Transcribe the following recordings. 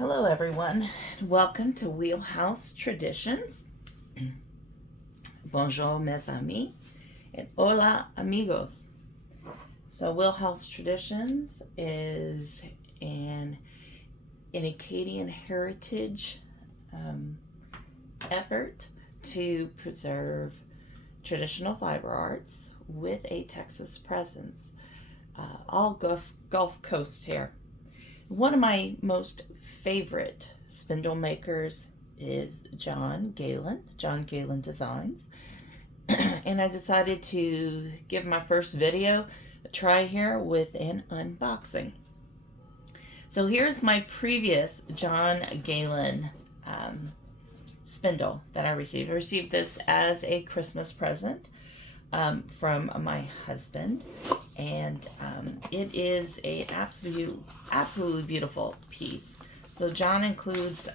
Hello everyone, welcome to Wheelhouse Traditions. Bonjour mes amis, and hola amigos. So Wheelhouse Traditions is an Acadian heritage effort to preserve traditional fiber arts with a Texas presence, all Gulf Coast here. One of my most favorite spindle makers is John Galen Designs. And I decided to give my first video a try here with an unboxing. So here's my previous John Galen spindle that I received. I received this as a Christmas present from my husband. And it is a absolutely beautiful piece. So John includes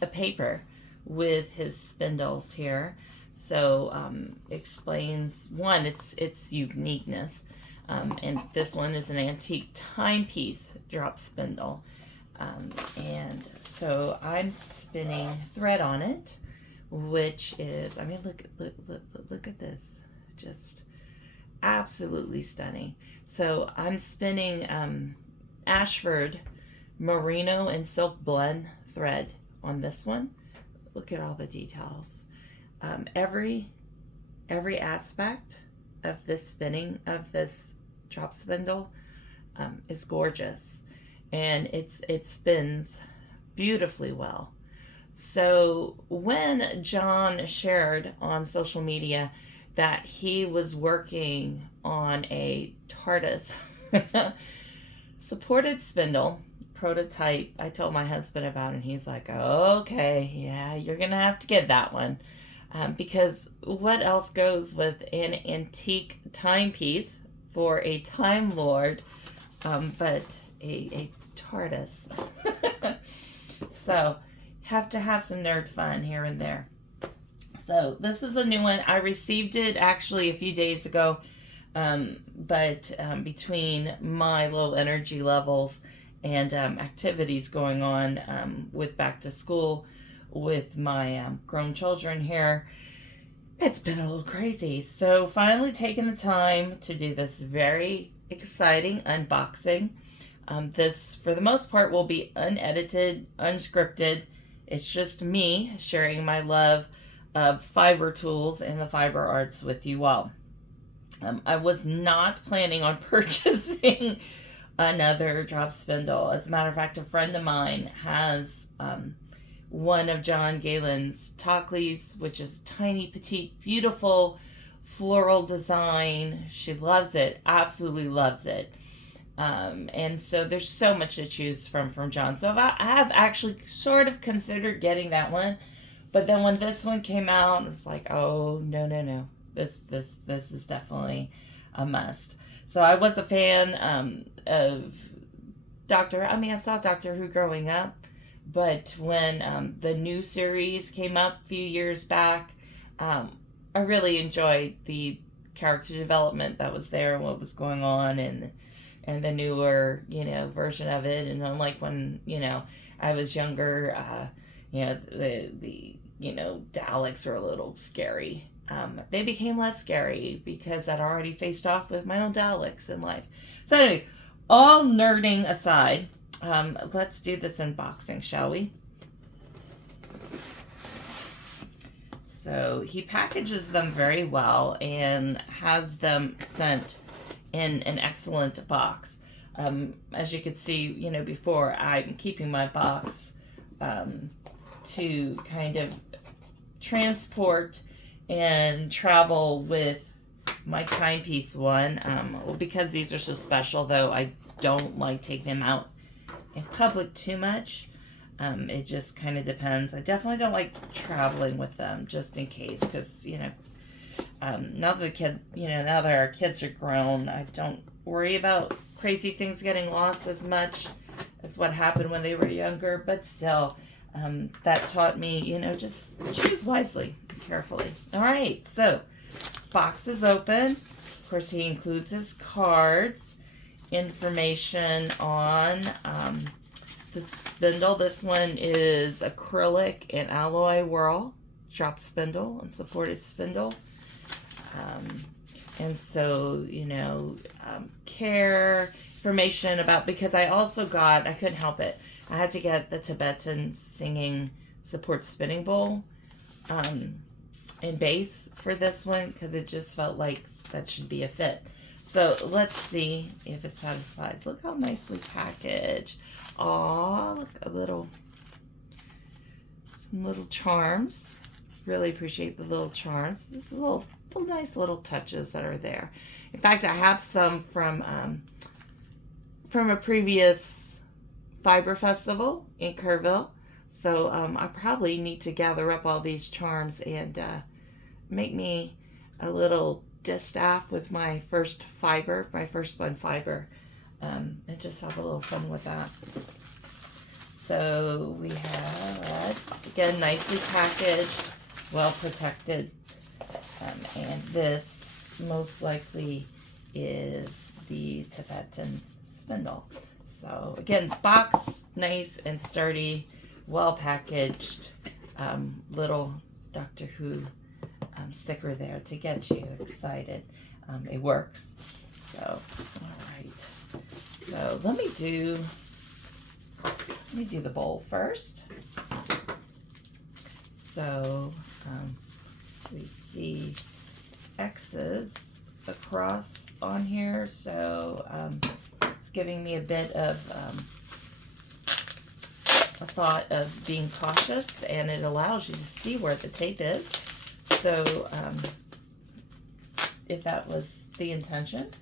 a paper with his spindles here. So explains one, its uniqueness, and this one is an antique timepiece drop spindle, and so I'm spinning thread on it, which is, I mean, look at this. Just absolutely stunning. So I'm spinning Ashford merino and silk blend thread on this one. Look at all the details. Every aspect of this spinning of this drop spindle is gorgeous, and it spins beautifully well. So when John shared on social media that he was working on a TARDIS supported spindle prototype, I told my husband about it, and he's like, okay, yeah, you're gonna have to get that one, because what else goes with an antique timepiece for a Time Lord but a TARDIS? So have to have some nerd fun here and there. So this is a new one. I received it actually a few days ago, but between my low energy levels and activities going on with back to school with my grown children here, it's been a little crazy. So finally taking the time to do this very exciting unboxing. This, for the most part, will be unedited, unscripted. It's just me sharing my love of fiber tools and the fiber arts with you all. I was not planning on purchasing another drop spindle. As a matter of fact, a friend of mine has one of John Galen's Tockleys, which is tiny, petite, beautiful floral design. She loves it, absolutely loves it. And so there's so much to choose from John. So I have actually sort of considered getting that one. But then when this one came out, it was like, oh, no. This is definitely a must. So I was a fan of I saw Doctor Who growing up. But when the new series came up a few years back, I really enjoyed the character development that was there and what was going on, and the newer, version of it. And unlike when, I was younger, the Daleks were a little scary. They became less scary because I'd already faced off with my own Daleks in life. So anyway, all nerding aside, let's do this unboxing, shall we? So he packages them very well and has them sent in an excellent box. As you could see, before, I'm keeping my box to kind of transport and travel with my timepiece one. Well, because these are so special, though, I don't like taking them out in public too much. It just kind of depends. I definitely don't like traveling with them, just in case, because now that our kids are grown, I don't worry about crazy things getting lost as much as what happened when they were younger. But still, that taught me, just choose wisely, carefully. All right, so box is open. Of course, he includes his cards information on the spindle. This one is acrylic and alloy whirl, drop spindle and supported spindle. And so, care information about, because I also got, I couldn't help it, I had to get the Tibetan singing support spinning bowl and base for this one, because it just felt like that should be a fit. So let's see if it satisfies. Look how nicely packaged. Aw, look, some little charms. Really appreciate the little charms. This little nice little touches that are there. In fact, I have some from a previous fiber festival in Kerrville. So I probably need to gather up all these charms and make me a little distaff with my first spun fiber, and just have a little fun with that. So we have, again, nicely packaged, well protected, and this most likely is the Tibetan spindle. So again, box, nice and sturdy, well packaged, little Doctor Who sticker there to get you excited. It works. So, all right. So let me do the bowl first. So we see X's across on here, so it's giving me a bit of a thought of being cautious, and it allows you to see where the tape is. So if that was the intention,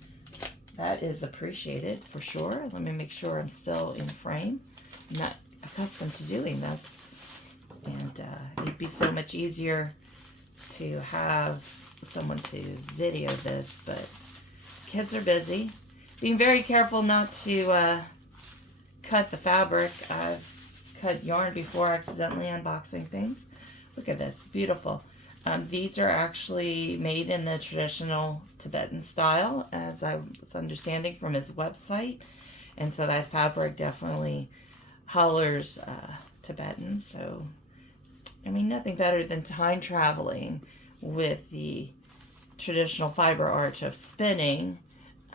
that is appreciated for sure. Let me make sure I'm still in frame. I'm not accustomed to doing this, and it'd be so much easier to have someone to video this, but kids are busy. Being very careful not to cut the fabric. I've cut yarn before accidentally unboxing things. Look at this, beautiful. These are actually made in the traditional Tibetan style, as I was understanding from his website. And so that fabric definitely hollers Tibetan. So, I mean, nothing better than time traveling with the traditional fiber art of spinning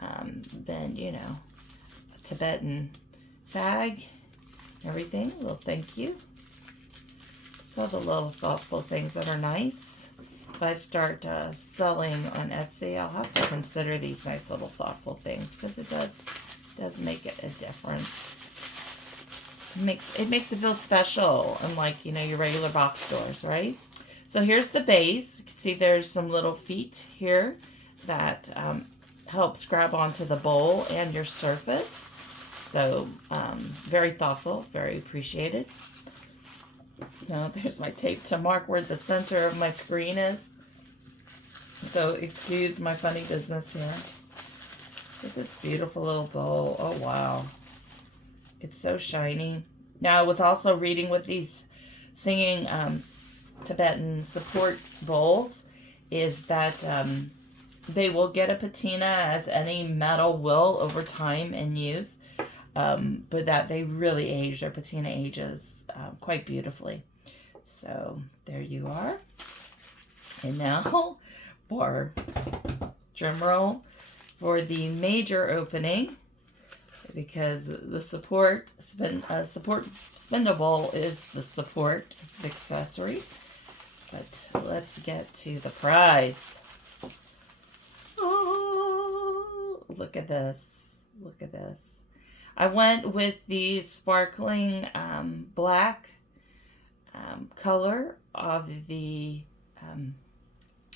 than, a Tibetan bag, everything. A little thank you. So the little thoughtful things that are nice. If I start selling on Etsy, I'll have to consider these nice little thoughtful things, because it does make it a difference. It makes it feel special, unlike your regular box stores, right? So here's the base. You can see there's some little feet here that helps grab onto the bowl and your surface. So very thoughtful, very appreciated. Now there's my tape to mark where the center of my screen is. So excuse my funny business here. Look at this beautiful little bowl. Oh wow. It's so shiny. Now I was also reading with these singing Tibetan support bowls is that they will get a patina, as any metal will, over time and use. But that they really age, their patina ages quite beautifully. So there you are. And now for drum roll for the major opening, because the support spindle bowl is the support, it's the accessory. But let's get to the prize. Oh, look at this. Look at this. I went with the sparkling black color of the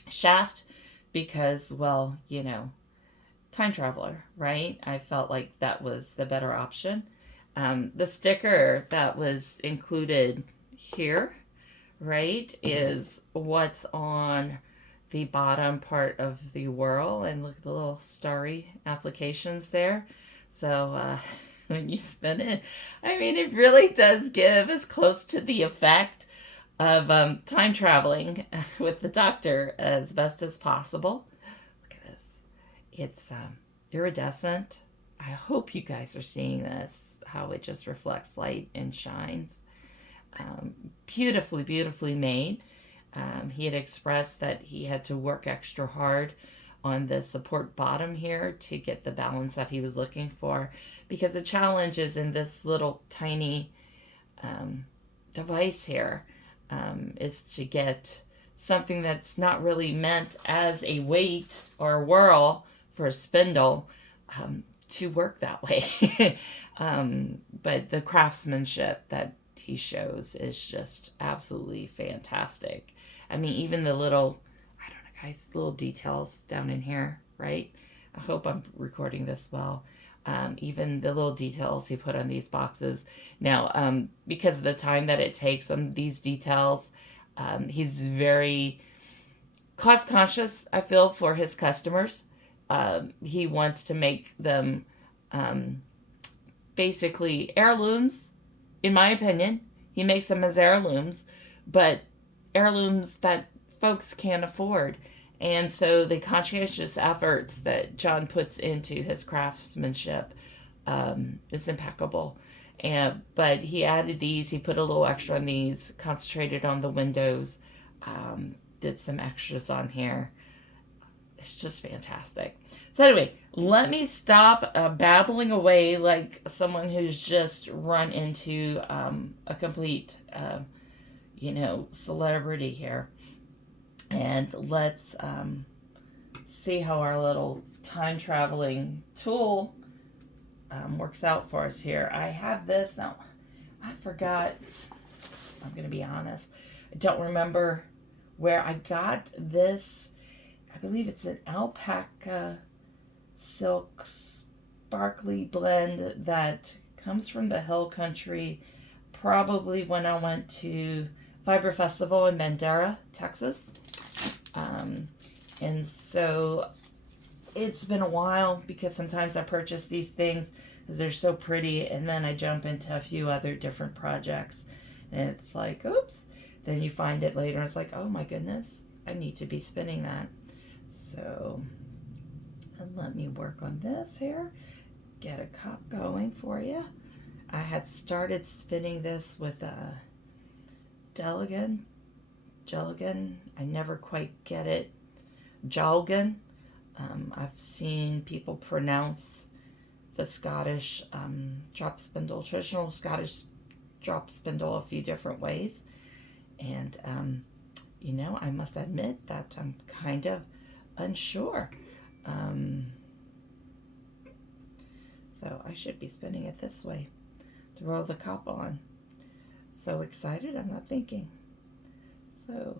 shaft because, well, time traveler, right? I felt like that was the better option. The sticker that was included here, right, is what's on the bottom part of the whirl, and look at the little starry applications there. So when you spin it, I mean, it really does give as close to the effect of time traveling with the doctor as best as possible. Look at this. It's iridescent. I hope you guys are seeing this, how it just reflects light and shines. Beautifully, beautifully made. He had expressed that he had to work extra hard on the support bottom here to get the balance that he was looking for, because the challenge is in this little tiny device here, is to get something that's not really meant as a weight or a whirl for a spindle to work that way. But the craftsmanship that he shows is just absolutely fantastic. I mean, even the little, I don't know, guys, little details down in here, right? I hope I'm recording this well. Even the little details he put on these boxes. Now, because of the time that it takes on these details, he's very cost conscious, I feel, for his customers. He wants to make them basically heirlooms, in my opinion. He makes them as heirlooms, but heirlooms that folks can't afford. And so the conscientious efforts that John puts into his craftsmanship is impeccable. But he added these, he put a little extra on these, concentrated on the windows, did some extras on here. It's just fantastic. So anyway, let me stop babbling away like someone who's just run into a complete, celebrity here. And let's see how our little time traveling tool works out for us here. I have this. Now, I forgot. I'm going to be honest. I don't remember where I got this. I believe it's an alpaca silk sparkly blend that comes from the hill country, probably when I went to Fiber Festival in Bandera, Texas. And so it's been a while, because sometimes I purchase these things because they're so pretty, and then I jump into a few other different projects, and it's like, oops. Then you find it later, and it's like, oh my goodness, I need to be spinning that. So, and let me work on this here, get a cup going for you. I had started spinning this with a Jelligan. I never quite get it. Jalgan. I've seen people pronounce the Scottish drop spindle, traditional Scottish drop spindle, a few different ways. And, I must admit that I'm kind of unsure. So I should be spinning it this way to roll the cup on. So excited, I'm not thinking. So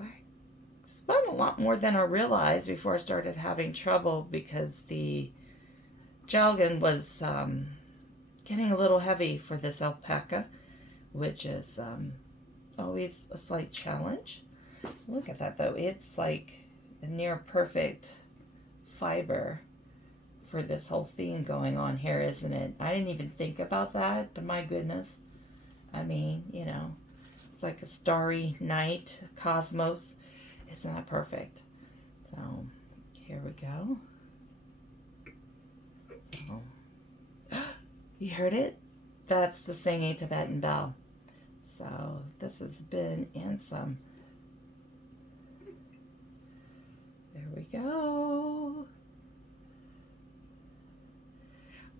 I spun a lot more than I realized before I started having trouble, because the Jalgan was getting a little heavy for this alpaca, which is always a slight challenge. Look at that though, it's like a near perfect fiber for this whole theme going on here, isn't it? I didn't even think about that, but my goodness. I mean, it's like a starry night, cosmos. Isn't that perfect? So, here we go. So, you heard it? That's the singing Tibetan bell. So, this has been in some. There we go.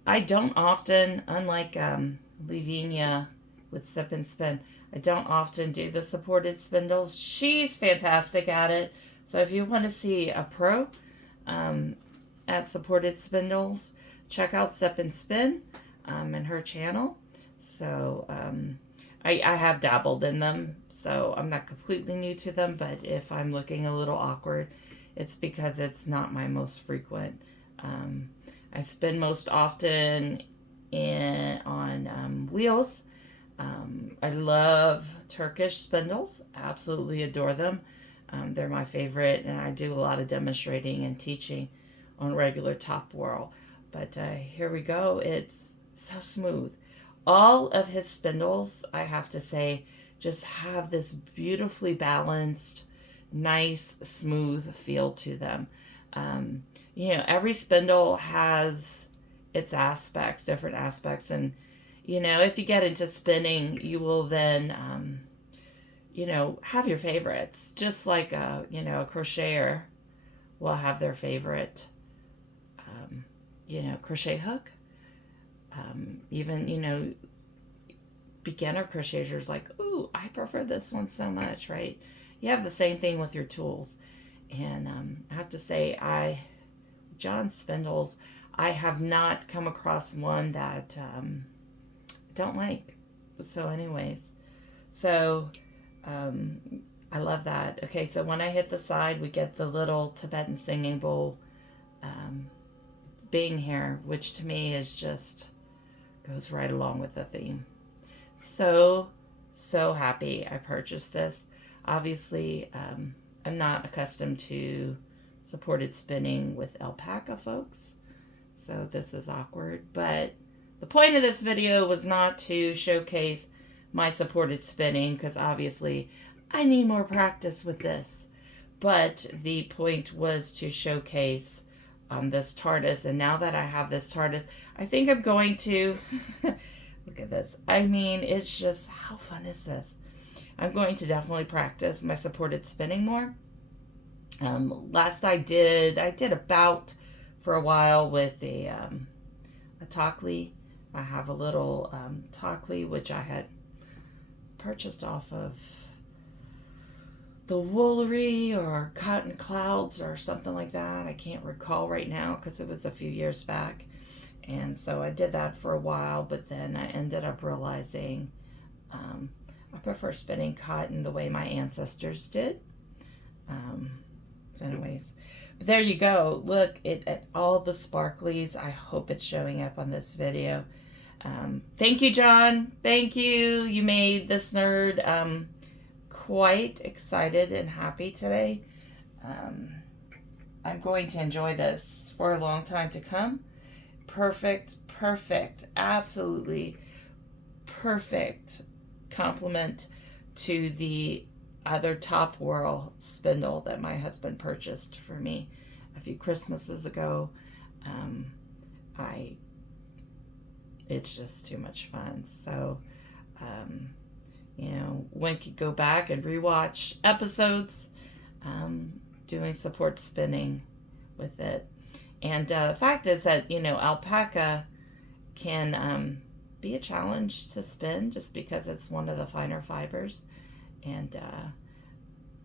I don't often, unlike Lavinia with Sip and Spin, I don't often do the supported spindles. She's fantastic at it. So if you want to see a pro at supported spindles, check out Sip and Spin and her channel. So I have dabbled in them, so I'm not completely new to them, but if I'm looking a little awkward, it's because it's not my most frequent. I spin most often on wheels. I love Turkish spindles, absolutely adore them. They're my favorite, and I do a lot of demonstrating and teaching on regular top whirl. But here we go, it's so smooth. All of his spindles, I have to say, just have this beautifully balanced, nice, smooth feel to them. every spindle has its aspects, different aspects. And, if you get into spinning, you will then, have your favorites. Just like a crocheter will have their favorite, crochet hook. Even, beginner crocheters like, ooh, I prefer this one so much, right? You have the same thing with your tools. And I have to say, John's spindles, I have not come across one that I don't like. So anyways, I love that. Okay, so when I hit the side, we get the little Tibetan singing bowl being here, which to me is just goes right along with the theme. So happy I purchased this. Obviously, I'm not accustomed to supported spinning with alpaca, folks, so this is awkward. But the point of this video was not to showcase my supported spinning, because obviously I need more practice with this. But the point was to showcase this TARDIS. And now that I have this TARDIS, I think I'm going to... Look at this. I mean, it's just, how fun is this? I'm going to definitely practice my supported spinning more. Last I did about for a while with a Tockley. I have a little Tockley, which I had purchased off of the Woolery or Cotton Clouds or something like that. I can't recall right now because it was a few years back. And so I did that for a while, but then I ended up realizing I prefer spinning cotton the way my ancestors did. So anyways, but there you go. Look at all the sparklies. I hope it's showing up on this video. Thank you, John. Thank you. You made this nerd quite excited and happy today. I'm going to enjoy this for a long time to come. Perfect, absolutely perfect compliment to the other top whirl spindle that my husband purchased for me a few Christmases ago. It's just too much fun. So, one could go back and rewatch episodes doing support spinning with it. And the fact is that, alpaca can be a challenge to spin just because it's one of the finer fibers. And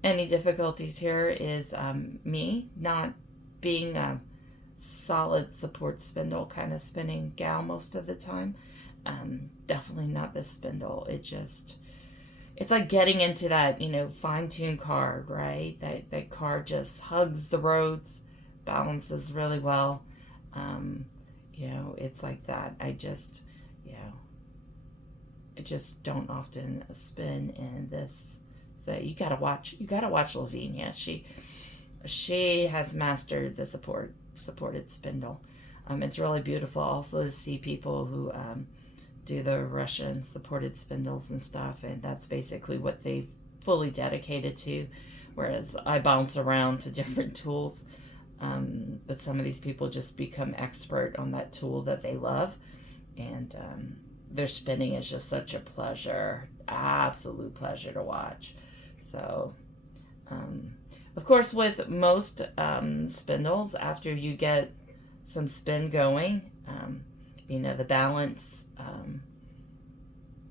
any difficulties here is me not being a solid support spindle kind of spinning gal most of the time. Definitely not this spindle. It's like getting into that, fine-tuned card, right? That card just hugs the roads, balances really well. It's like that. I just don't often spin in this. So you gotta watch Lavinia. She has mastered the supported spindle. It's really beautiful also to see people who do the Russian supported spindles and stuff, and that's basically what they've fully dedicated to, whereas I bounce around to different tools. But some of these people just become expert on that tool that they love, and their spinning is just such a pleasure, absolute pleasure to watch. So, of course, with most spindles, after you get some spin going, the balance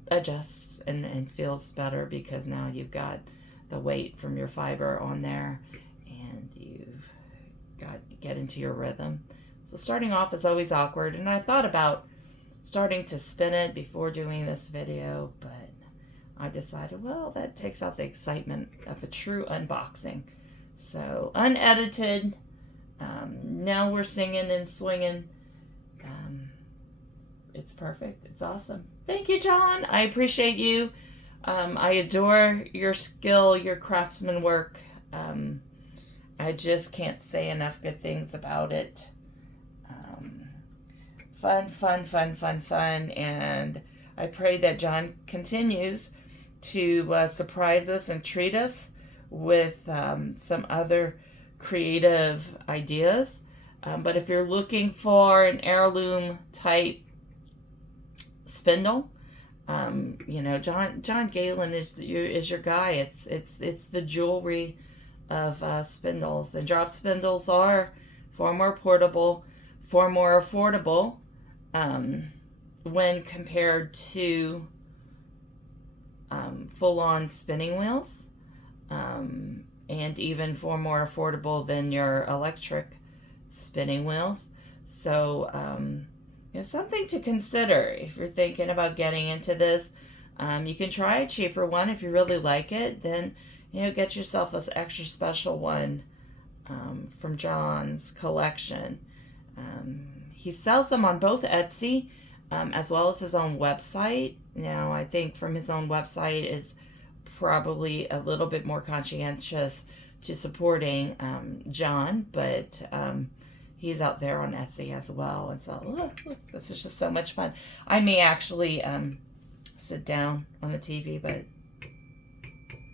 adjusts and feels better because now you've got the weight from your fiber on there, and you've got get into your rhythm. So starting off is always awkward, and I thought about starting to spin it before doing this video, but I decided, well, that takes out the excitement of a true unboxing. So unedited, now we're singing and swinging. It's perfect. It's awesome. Thank you, John. I appreciate you. I adore your skill, your craftsman work. I just can't say enough good things about it. Fun. And I pray that John continues to surprise us and treat us with some other creative ideas. But if you're looking for an heirloom type spindle, you know, John Galen is your guy. It's the jewelry of spindles. And drop spindles are far more portable, far more affordable when compared to full-on spinning wheels, and even far more affordable than your electric spinning wheels. So you know, something to consider if you're thinking about getting into this. You can try a cheaper one if you really like it. Then, you know, get yourself an extra special one from John's collection. He sells them on both Etsy as well as his own website. Now, I think from his own website is probably a little bit more conscientious to supporting John, but he's out there on Etsy as well. And so, look, this is just so much fun. I may actually sit down on the TV, but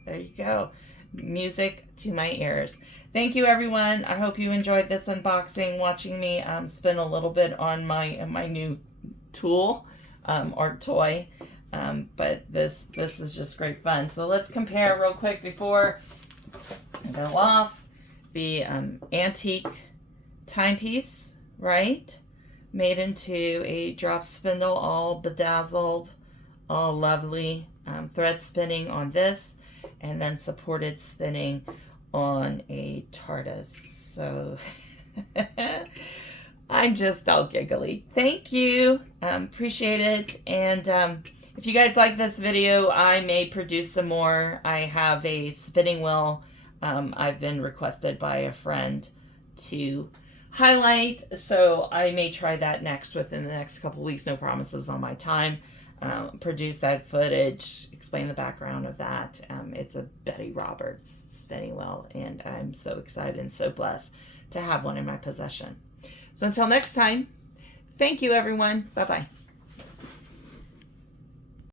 there you go. Music to my ears. Thank you, everyone. I hope you enjoyed this unboxing, watching me spin a little bit on my new tool or toy. But this is just great fun. So let's compare real quick before I go off. The antique timepiece, right? Made into a drop spindle, all bedazzled, all lovely. Thread spinning on this, and then supported spinning on a TARDIS. So I'm just all giggly. Thank you. Appreciate it. And if you guys like this video, I may produce some more. I have a spinning wheel I've been requested by a friend to highlight, so I may try that next within the next couple weeks. No promises on my time. Produce that footage, explain the background of that. It's a Betty Roberts spinning wheel, and I'm so excited and so blessed to have one in my possession. So until next time, thank you, everyone. Bye-bye.